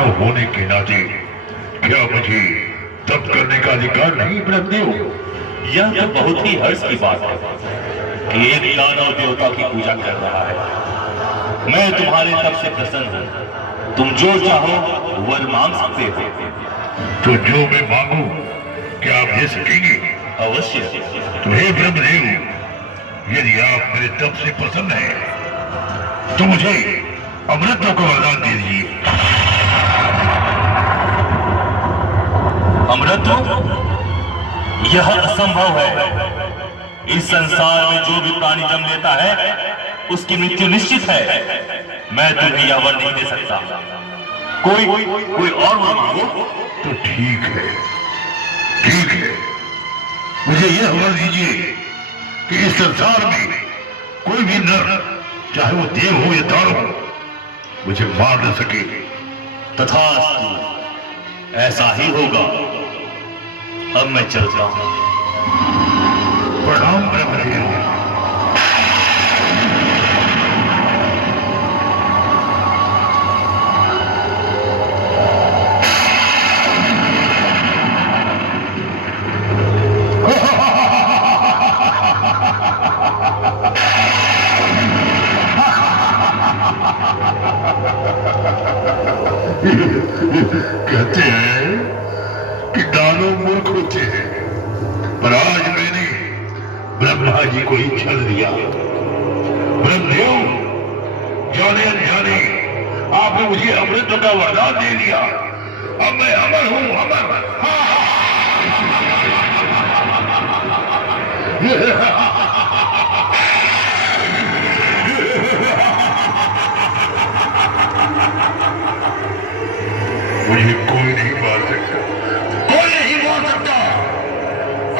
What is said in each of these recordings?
दानव होने के नाते क्या मुझे तप करने का अधिकार नहीं ब्रह्मदेव? यह तो बहुत ही हर्ष की बात है कि एक दानव देवता की पूजा कर रहा है। मैं तुम्हारे तप से प्रसन्न हूं। तुम जो चाहो वर मांग सकते हो। तो जो मैं मांगू क्या आप दे सकेंगे? अवश्य। तो हे ब्रह्मदेव, यदि आप मेरे तप से प्रसन्न हैं तो मुझे अमृतत्व का वरदान दे दीजिए। अमृतत्व? यह असंभव है। इस संसार में जो भी प्राणी जन्म लेता है उसकी मृत्यु निश्चित है। मैं तुम्हें यह वर नहीं दे सकता। कोई और वर मांगो। तो ठीक है, ठीक है। मुझे यह वर दीजिए कि इस संसार में कोई भी नर, चाहे वो देव हो या दानव हो, मुझे मार न सके। तथास्तु, ऐसा ही होगा। अब मैं चलता हूं। प्रणाम ब्रह्मदेव। कहते हैं कि दानव मूर्ख होते हैं, पर आज मैंने ब्रह्मा जी को ही छल दिया। ब्रह्मदेव, जाने अनजाने आपने मुझे अमृत का वरदान दे दिया। अब मैं अमर हूं, अमर। मुझे कोई नहीं मार सकता, कोई नहीं मार सकता।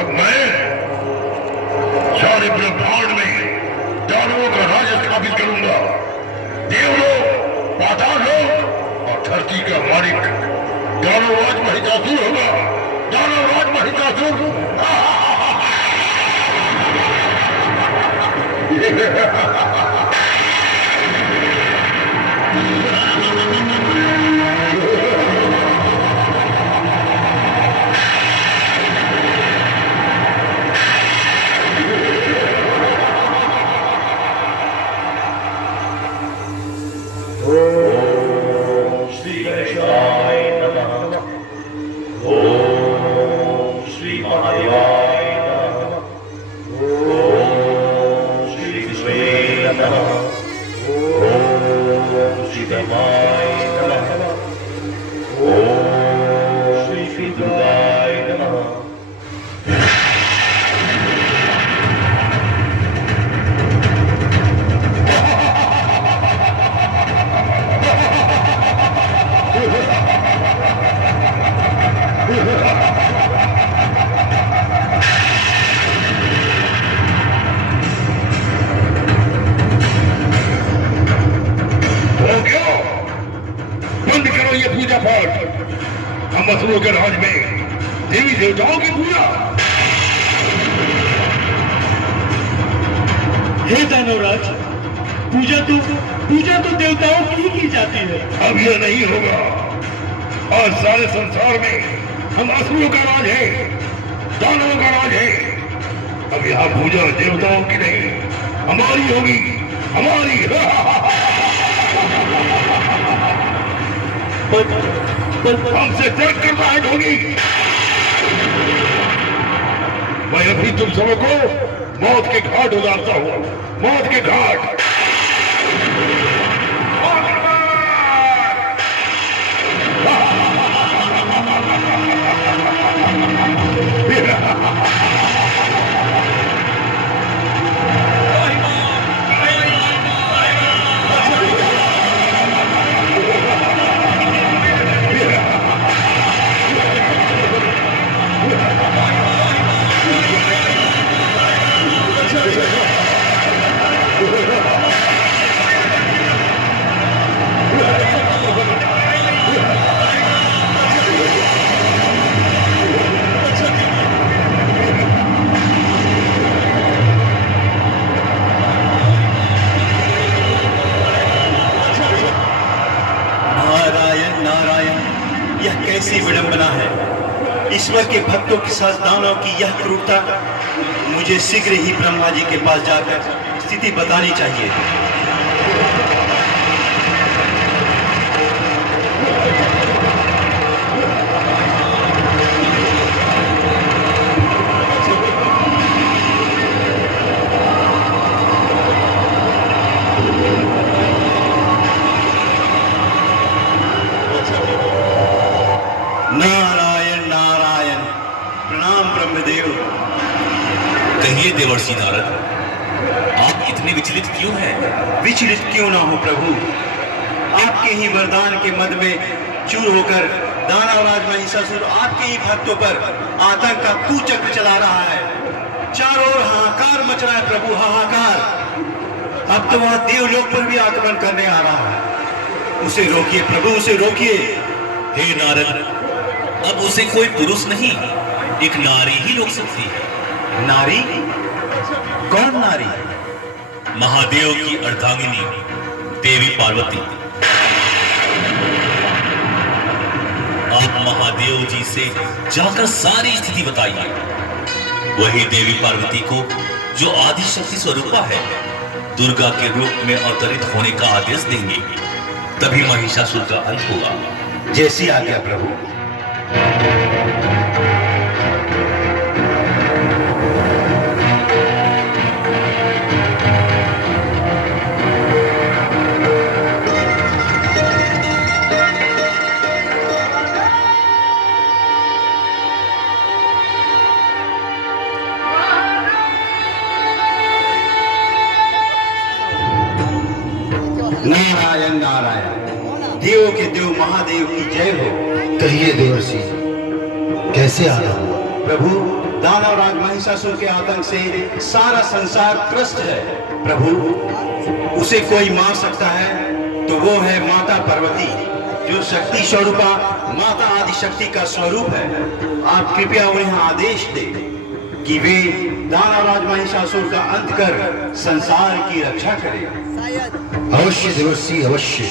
अब मैं सारे ब्रह्मांड में दानवों का राज स्थापित करूंगा। देवलोक, पाताल लोक और धरती का मालिक दानवराज महिषासुर होगा। दानवराज महिषासुर। हम असुरों के राज में देवी देवताओं की पूजा। हे दानवराज, पूजा तो देवताओं की ही जाती है। अब यह नहीं होगा। और सारे संसार में हम असुरों का राज है, दानवों का राज है। अब यहाँ पूजा देवताओं की नहीं, हमारी होगी, हमारी। हमसे तर्क करना है होगी। मैं अभी तुम सबको मौत के घाट उतारता हूँ, मौत के घाट। कैसी विडंबना है। ईश्वर के भक्तों के साथ दानव की यह क्रूरता। मुझे शीघ्र ही ब्रह्मा जी के पास जाकर स्थिति बतानी चाहिए। नारायण नारायण। प्रणाम ब्रह्मदेव। कहिए देवर्षि नारद, आप इतने विचलित क्यों हैं? विचलित क्यों ना हो प्रभु, आपके ही वरदान के मद में चूर होकर दानवराज महिषासुर आपके ही भक्तों पर आतंक का कुचक्र चला रहा है। चारों ओर हाहाकार मच रहा है प्रभु, हाहाकार। अब तो वह देवलोक पर भी आक्रमण करने आ रहा है। उसे रोकिए प्रभु, उसे रोकिए। हे नारद, अब उसे कोई पुरुष नहीं, एक नारी ही रोक सकती है। नारी? कौन नारी? महादेव की अर्धांगिनी देवी पार्वती। आप महादेव जी से जाकर सारी स्थिति बताइए। वही देवी पार्वती को, जो आदि शक्ति स्वरूपा है, दुर्गा के रूप में अवतरित होने का आदेश देंगे। तभी महिषासुर का अंत होगा। जैसी आज्ञा प्रभु। नारायण नारायण। देवों के देव महादेव की जय हो। कहिए देवर्षि, कैसे आना हुआ? प्रभु, दानवराज महिषासुर के आतंक से सारा संसार त्रस्त है। प्रभु, उसे कोई मार सकता है तो वो है माता पार्वती, जो शक्ति स्वरूपा माता आदि शक्ति का स्वरूप है। आप कृपया उन्हें आदेश दें कि वे दानवराज महिषासुर का अंत कर संसार की रक्षा करें। अवश्य देवर्षि, अवश्य।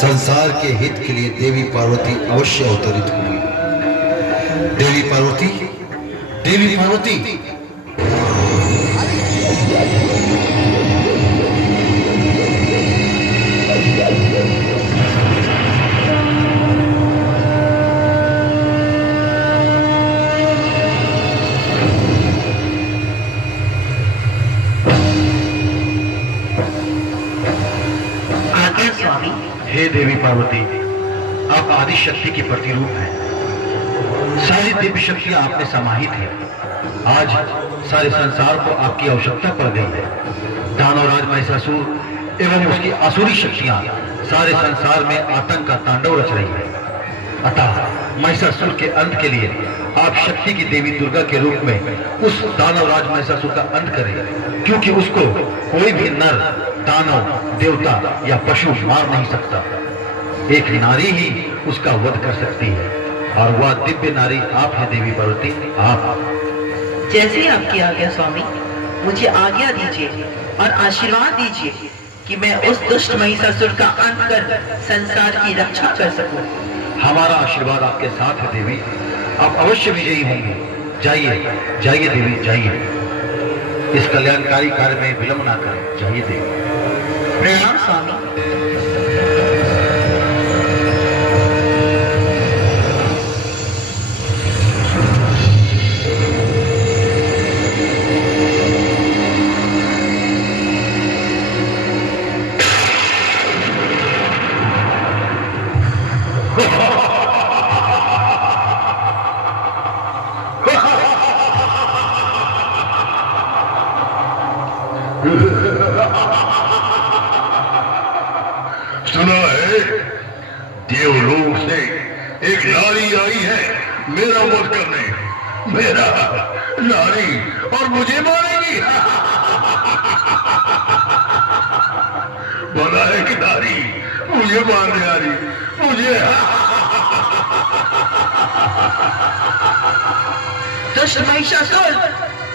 संसार के हित के लिए देवी पार्वती अवश्य अवतरित होंगी। देवी पार्वती, देवी पार्वती। हे देवी पार्वती, आप आदि शक्ति की प्रतिरूप हैं। सारी दिव्य शक्तियां आप में समाहित है। आज सारे संसार को आपकी आवश्यकता पड़ गई है। दानवराज महिषासुर एवं उसकी आसुरी शक्तियां सारे संसार में आतंक का तांडव रच रही है। अतः महिषासुर के अंत के लिए आप शक्ति की देवी दुर्गा के रूप में उस दानवराज महिषासुर का अंत करें, क्योंकि उसको कोई भी नर, दानव, देवता या पशु मार नहीं सकता। एक नारी ही उसका वध कर सकती है, और वह दिव्य नारी आप है देवी पार्वती, आप। जैसी आपकी आज्ञा स्वामी। मुझे आज्ञा दीजिए और आशीर्वाद दीजिए कि मैं उस दुष्ट महिषासुर का अंत कर संसार की रक्षा कर सकूं। हमारा आशीर्वाद आपके साथ है देवी, आप अवश्य विजयी होंगे। जाइए जाइए देवी, जाइए। इस कल्याणकारी कार्य में विलंब ना करें। जाइए देवी। प्रणाम स्वामी। सुना है, देवलोक से एक नारी आई है मेरा वध करने। मेरा नारी, और मुझे मारेगी। बोला है कि नारी मुझे मारने आ रही, मुझे। दुष्ट महिषासुर,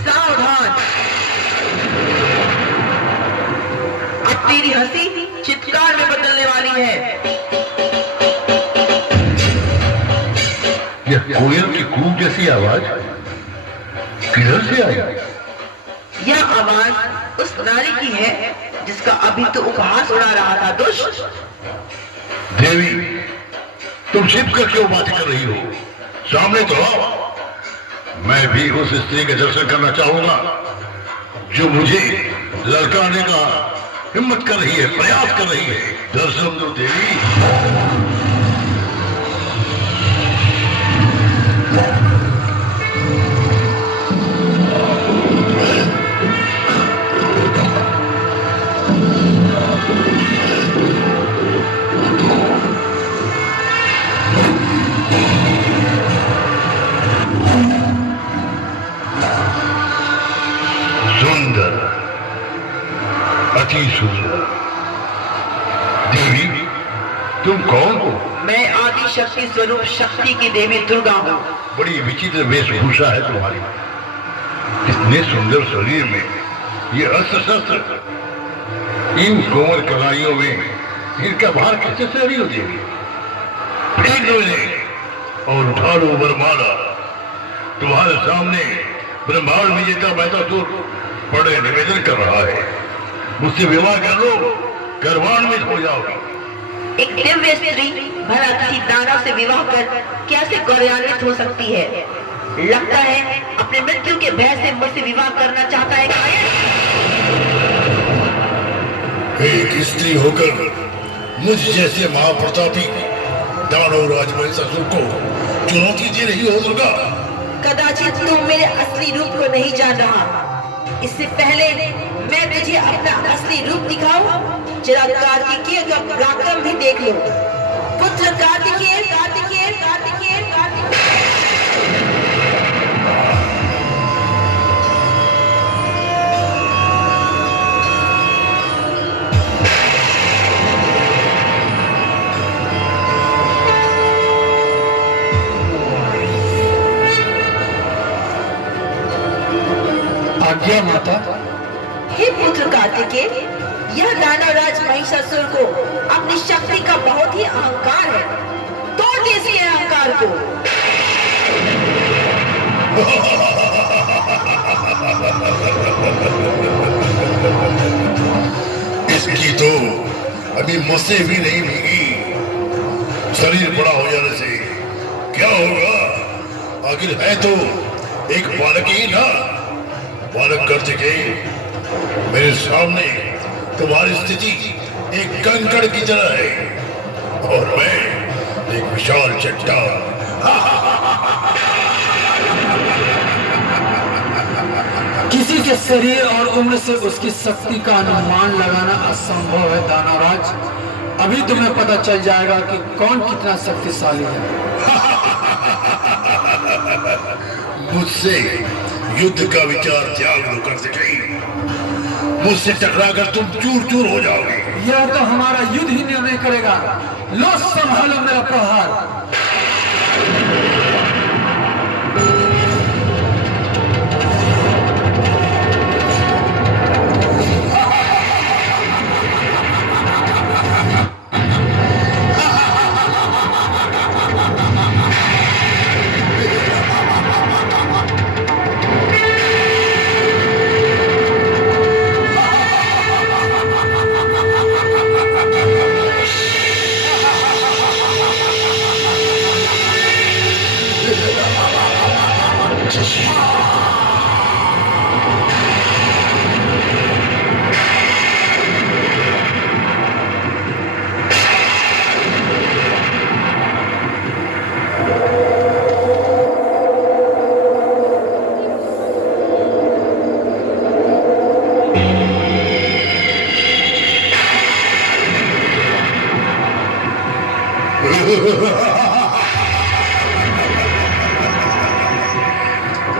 सावधान। अब तेरी हंसी चित्कार में बदलने वाली है। यह कोयल की कूक जैसी आवाज किधर से आई? यह आवाज उस नारी की है जिसका अभी तो उपहास उड़ा रहा था दुष्ट। देवी, तुम छिप कर क्यों बात कर रही हो? सामने तो आओ। मैं भी उस स्त्री के दर्शन करना चाहूंगा जो मुझे ललकारने का हिम्मत कर रही है, प्रयास कर रही है। दर्शन दो देवी। सुंदर, अति सुंदर। देवी, तुम कौन हो? मैं आदि शक्ति स्वरूप शक्ति की देवी दुर्गा हूँ। बड़ी विचित्र वेशभूषा है तुम्हारी। इतने सुंदर शरीर में ये अस्त्र शस्त्र, इन कोमल कलाइयों में इनका भार कैसे सह रही हो देवी? फेंक दो इन्हें और उठा लो वरमाला। तुम्हारे सामने ब्रह्मांड विजेता महिषासुर बड़े निवेदन कर रहा है। मुझसे विवाह कर लो, गर्वान्वित हो जाओगे। एक दिव्य स्त्री भला किसी दानव से विवाह कर कैसे गौरवान्वित हो सकती है? लगता है अपने मृत्यु के भय से मुझसे विवाह करना चाहता है। एक स्त्री होकर मुझ जैसे महाप्रतापी दानव राज महिषासुर को चुनौती दे रही हो दुर्गा? कदाचित तुम मेरे असली रूप को नहीं जान रहा। इससे पहले मैं तुझे अपना असली रूप दिखाऊं, जरा कार्तिकेय का पराक्रम भी देख लो। पुत्र कार्तिकेय, कार्तिकेय, कार्तिकेय, कार्तिकेय। आज्ञा माता। हे पुत्र कार्तिकेय, यह दानवराज महिषासुर को अपनी शक्ति का बहुत ही अहंकार है। तोड़ दे इसी अहंकार को। इसकी तो अभी मुझसे भी नहीं भीगी। शरीर बड़ा हो जाने से क्या होगा? आखिर है तो एक बालक ही ना। बालक कार्तिकेय, मेरे सामने तुम्हारी स्थिति एक कंकड़ की तरह है और मैं एक विशाल चट्टान। किसी के शरीर और उम्र से उसकी शक्ति का अनुमान लगाना असंभव है दानवराज। अभी तुम्हें पता चल जाएगा कि कौन कितना शक्तिशाली है। मुझसे युद्ध का विचार त्याग लो कार्तिकेय। मुझसे टकराकर तुम चूर चूर हो जाओगे। यह तो हमारा युद्ध ही निर्णय करेगा। लो संभालो मेरा प्रहार।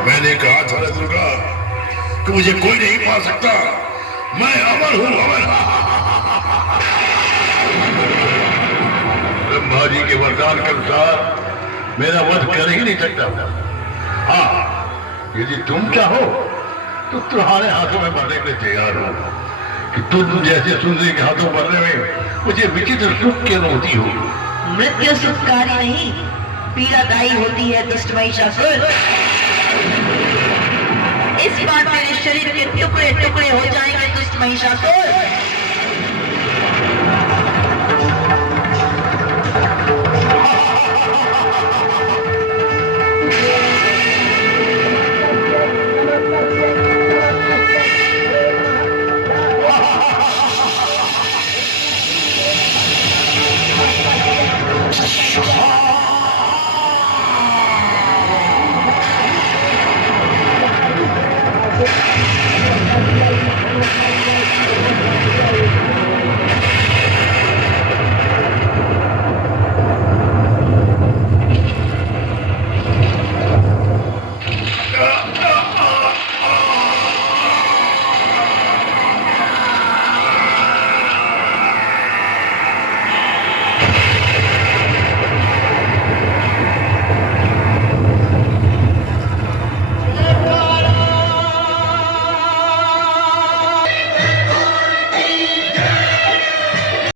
मैंने कहा था ना दुर्गा कि मुझे कोई नहीं मार सकता। मैं अमर हूं, अमर। ब्रह्मा जी के वरदान के अनुसार मेरा वध कर ही नहीं सकता। हाँ, यदि तुम चाहो तो तुम्हारे हाथों में मरने के लिए तैयार हो। कि तुम जैसे सुंदरी के हाथों मरने में मुझे विचित्र सुख की अनुभूति हो। मृत्यु सुखकारी नहीं, पीड़ादायी होती है दुष्ट महिषासुर। इस बार तेरे शरीर के टुकड़े टुकड़े हो जाएंगे दुष्ट महिषासुर।